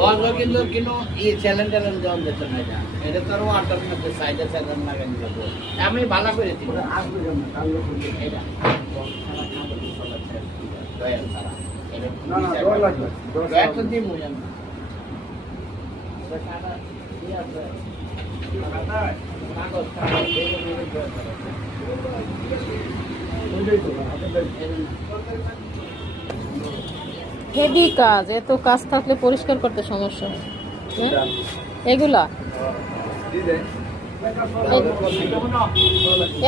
বলবো কিন্তু কিন্তু এই চ্যালেঞ্জ চ্যালেঞ্জ দেওয়া যেত না এটা এটা তো আরো আটার মধ্যে সাইডে চ্যালেঞ্জ লাগাই দেবো আমি ভালো করে দিব এটা দয়াল সারা এটা না না দয়াল লাগবে দয়াল তো দিমু জানো টাকা কি আছে টাকা কাগজ টাকা এই হেভি কাজ, এত কাজ থাকলে পরিষ্কার করতে সমস্যা হয়। এগুলা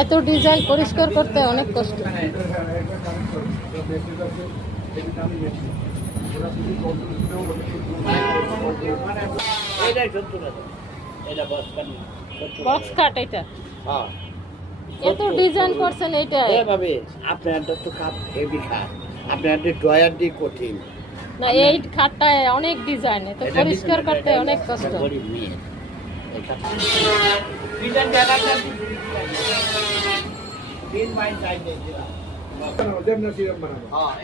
এত ডিজাইন পরিষ্কার করতে অনেক কষ্ট। বক্স কাট এটা এত ডিজাইন করছেন এইটা এভাবে আপনার তো কাপ হেভি খাট আপনার ড্রয়ার দিয়ে কঠিন না, এই খাটটা অনেক ডিজাইন, তো পরিষ্কার করতে অনেক কষ্ট। গরিব মেয়ে ডিজাইন দেখাটা দিন বাই সাইড দিলাম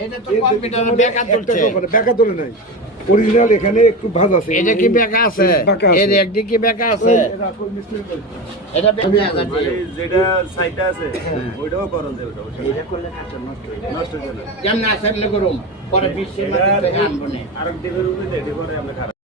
এটা তো কম্পিউটারে বেকার চলছে বেকার তোলে নাই অরিজিনাল এখানে একটু ভাঁজ আছে এটা কি বেকা আছে এর একদিকে কি বেকা আছে এটা বেকা আছে যেটা সাইডটা আছে ওইটাও করন দেব এটা করলে কাজ নষ্ট হয়ে যাবে কেমন আসলে করুম পরে বিশ্বের মধ্যে আনবো না আরেক দিকের উপরে দেখে পরে আমরা